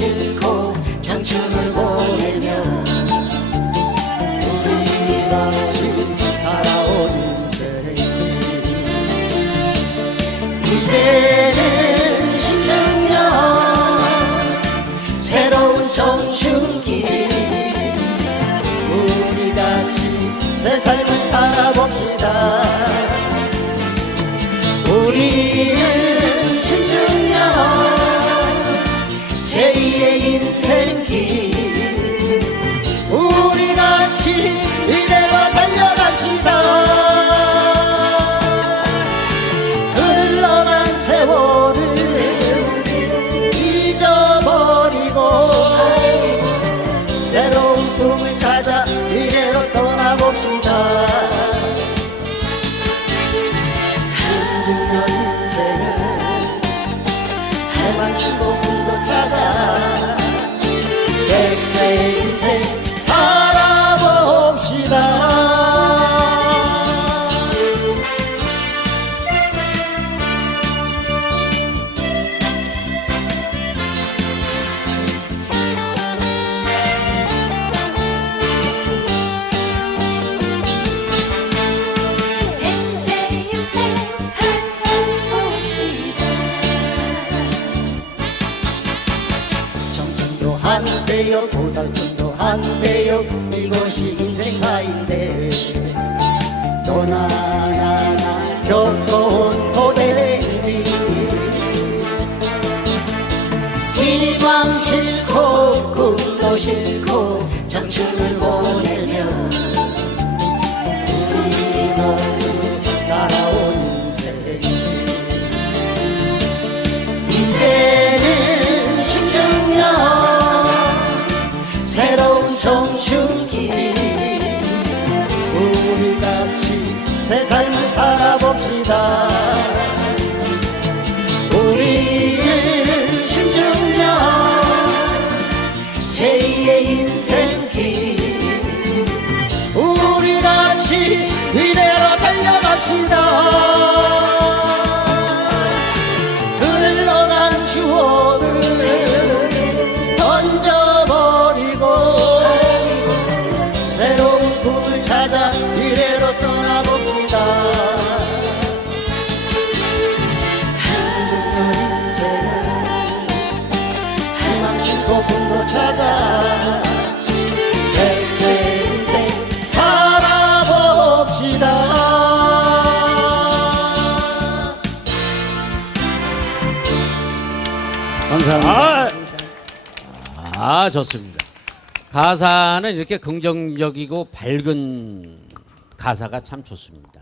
싣고 청춘을 보내며 우리 같이 살아온 인생 이제는 신중년 새로운 청춘기. 우리 같이 새 삶을 살아봅시다. 신중년 인생을 해방주고 청춘도 한때요. 고달픔도 한때요. 이것이 인생사인데. 너나 나나 겪어온 고대비 희망 싫고 꿈도 싫고 청춘을 보내며 같이 새 삶을 살아봅시다. 우리는 신중년 제2의 인생길. 우리 같이 이대로 달려갑시다 고 꿈도 찾아 감사합니다. 아, 아 좋습니다. 가사는 이렇게 긍정적이고 밝은 가사가 참 좋습니다.